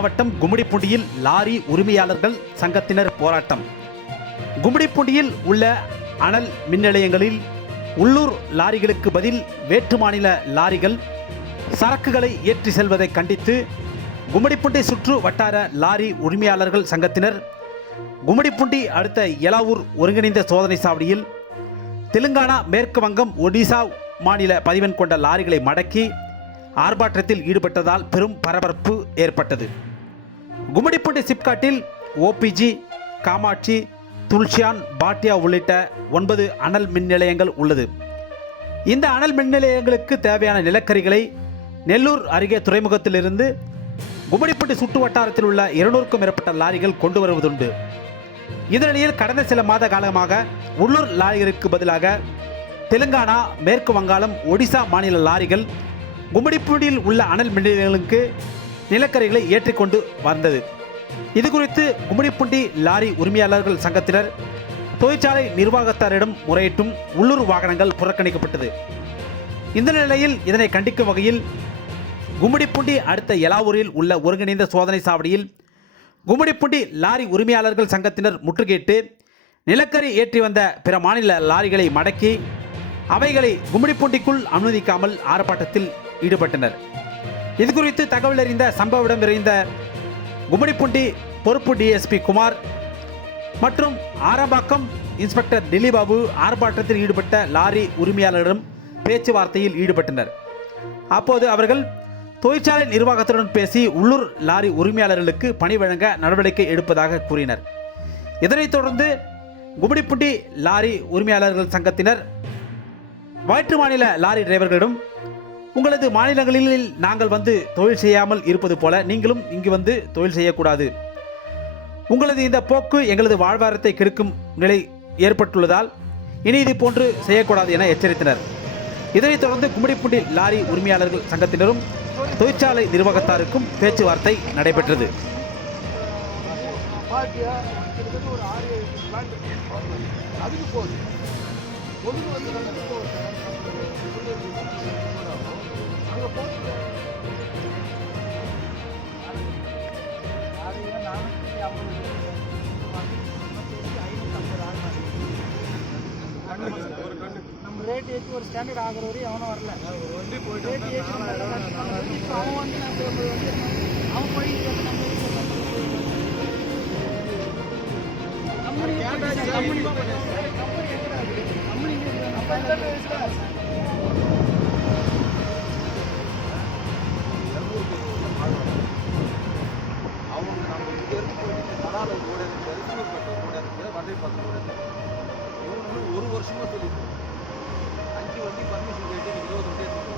மாவட்டம் கும்மிடிப்பூண்டியில் லாரி உரிமையாளர்கள் சங்கத்தினர் போராட்டம். கும்மிடிப்பூண்டியில் உள்ள அனல் மின் நிலையங்களில் உள்ளூர் லாரிகளுக்கு பதில் வேற்று மாநில லாரிகள் சரக்குகளை ஏற்றி செல்வதை கண்டித்து கும்மிடிப்பூண்டி சுற்று வட்டார லாரி உரிமையாளர்கள் சங்கத்தினர் கும்மிடிப்பூண்டி அடுத்த எலாவூர் ஒருங்கிணைந்த சோதனை சாவடியில் தெலுங்கானா, மேற்கு வங்கம், ஒடிசா மாநில பதிவெண் கொண்ட லாரிகளை மடக்கி ஆர்ப்பாட்டத்தில் ஈடுபட்டதால் பெரும் பரபரப்பு ஏற்பட்டது. கும்மிடிப்பூண்டி சிப்காட்டில் ஓபிஜி, காமாட்சி, துல்சியான், பாட்டியா உள்ளிட்ட 9 அனல் மின் நிலையங்கள் உள்ளது. இந்த அனல் மின் நிலையங்களுக்கு தேவையான நிலக்கரிகளை நெல்லூர் அருகே துறைமுகத்திலிருந்து கும்மிடிப்பூண்டி சுற்று வட்டாரத்தில் உள்ள 200க்கும் மேற்பட்ட லாரிகள் கொண்டு வருவதுண்டு. இந்த நிலையில் கடந்த சில மாத காலமாக உள்ளூர் லாரிகளுக்கு பதிலாக தெலுங்கானா, மேற்கு வங்காளம், ஒடிசா மாநில லாரிகள் கும்மிடிப்பூண்டியில் உள்ள அனல் மின் நிலையங்களுக்கு நிலக்கரிகளை ஏற்றிக்கொண்டு வந்தது. இது குறித்து கும்மிடிப்பூண்டி லாரி உரிமையாளர்கள் சங்கத்தினர் தொழிற்சாலை நிர்வாகத்தாரிடம் முறையிட்டும் உள்ளூர் வாகனங்கள் புறக்கணிக்கப்பட்டது. இந்த நிலையில் இதனை கண்டிக்கும் வகையில் கும்மிடிப்பூண்டி அடுத்த எலாவூரில் உள்ள ஒருங்கிணைந்த சோதனை சாவடியில் கும்மிடிப்பூண்டி லாரி உரிமையாளர்கள் சங்கத்தினர் முற்றுகையிட்டு நிலக்கரி ஏற்றி வந்த பிற மாநில லாரிகளை மடக்கி அவைகளை கும்மிடிப்பூண்டிக்குள் அனுமதிக்காமல் ஆர்ப்பாட்டத்தில் ஈடுபட்டனர். இது குறித்து தகவல் அறிந்த சம்பவ இடம் விரைந்த கும்மிடிப்பூண்டி பொறுப்பு டிஎஸ்பி குமார் மற்றும் ஆரம்பாக்கம் இன்ஸ்பெக்டர் டில்லிபாபு ஆர்ப்பாட்டத்தில் ஈடுபட்ட லாரி உரிமையாளரிடம் பேச்சுவார்த்தையில் ஈடுபட்டனர். அப்போது அவர்கள் தொழிற்சாலை நிர்வாகத்துடன் பேசி உள்ளூர் லாரி உரிமையாளர்களுக்கு பணி வழங்க நடவடிக்கை எடுப்பதாக கூறினர். இதனைத் தொடர்ந்து கும்மிடிப்பூண்டி லாரி உரிமையாளர்கள் சங்கத்தினர் வயிற்று மாநில லாரி டிரைவர்களிடம், உங்களது மாநிலங்களில் நாங்கள் வந்து தொழில் செய்யாமல் இருப்பது போல நீங்களும் இங்கு வந்து தொழில் செய்யக்கூடாது. உங்களது இந்த போக்கு எங்களது வாழ்வாதாரத்தை கெடுக்கும் நிலை ஏற்பட்டுள்ளதால் இனி இது போன்று செய்யக்கூடாது என எச்சரித்தனர். இதனைத் தொடர்ந்து கும்மிடிப்பூண்டி லாரி உரிமையாளர்கள் சங்கத்தினரும் தொழிற்சாலை நிர்வாகத்தாருக்கும் பேச்சுவார்த்தை நடைபெற்றது. நம்ம ரேட் ஏற்றி ஒரு ஸ்டாண்டர்ட் ஆகிற வரையும் அவனும் வரல. ரேட் ஏற்றி அவன் வந்து அவன் போயிட்டு ஒரு வருஷமா சொல்லிட்டு 5 வண்டி பர்மிஷன் கேட்டு 20 வண்டி எடுத்துட்டு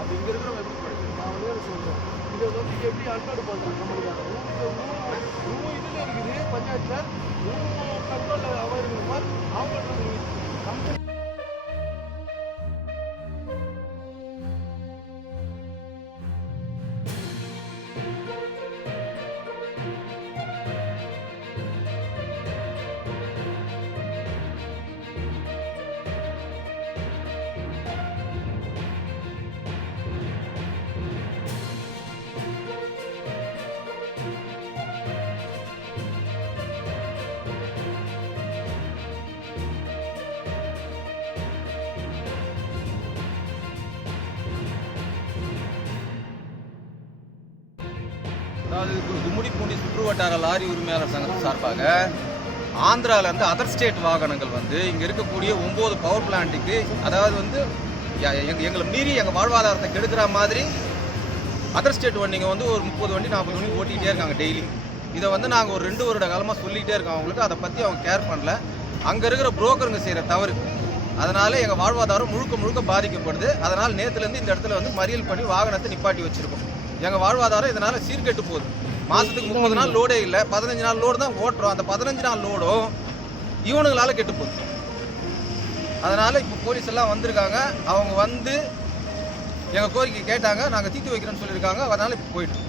அப்போ இங்கே இருக்கிறவங்க எப்படி படிச்சு நான் வேறு சொல்கிறேன். இதை வந்து எப்படி அன்லோடு பண்ணுறோம் நம்மளுக்காக இதில் இருக்குது பஞ்சாயத்தில் கண்ட்ரோலில் அவன் இருக்கிற மாதிரி அவங்க கம்பெனி. அதாவது கும்மிடிப்பூண்டி சுற்று வட்டார லாரி உரிமையாளர் சங்கத்தின் சார்பாக ஆந்திராவிலேருந்து அதர் ஸ்டேட் வாகனங்கள் வந்து இங்கே இருக்கக்கூடிய 9 பவர் பிளான்ட்டுக்கு, அதாவது வந்து எங்களை மீறி எங்கள் வாழ்வாதாரத்தை கெடுக்கிற மாதிரி அதர் ஸ்டேட் வண்டிங்க வந்து ஒரு 30 வண்டி 40 வண்டி ஓட்டிகிட்டே இருக்காங்க டெய்லி. இதை வந்து நாங்கள் ஒரு 2 வருட காலமாக சொல்லிகிட்டே இருக்கோம் அவங்களுக்கு. அதை பற்றி அவங்க கேர் பண்ணல. அங்கே இருக்கிற புரோக்கருங்க செய்கிற தவறு. அதனால் எங்கள் வாழ்வாதாரம் முழுக்க பாதிக்கப்படுது. அதனால் நேற்றுலேருந்து இந்த இடத்துல வந்து மறியல் பண்ணி வாகனத்தை நிப்பாட்டி வச்சுருக்கோம். எங்கள் வாழ்வாதாரம் இதனால் சீர்கெட்டு போகுது. மாதத்துக்கு 30 நாள் லோடே இல்லை, 15 நாள் லோடு தான் ஓட்டுறோம். அந்த 15 நாள் லோடும் இவனுங்களால் கெட்டு போகுது. அதனால் இப்போ போலீஸ் எல்லாம் வந்திருக்காங்க. அவங்க வந்து எங்கள் கோரிக்கை கேட்டாங்க, நாங்கள் தீர்த்து வைக்கிறோன்னு சொல்லியிருக்காங்க. அதனால் இப்போ போயிட்டு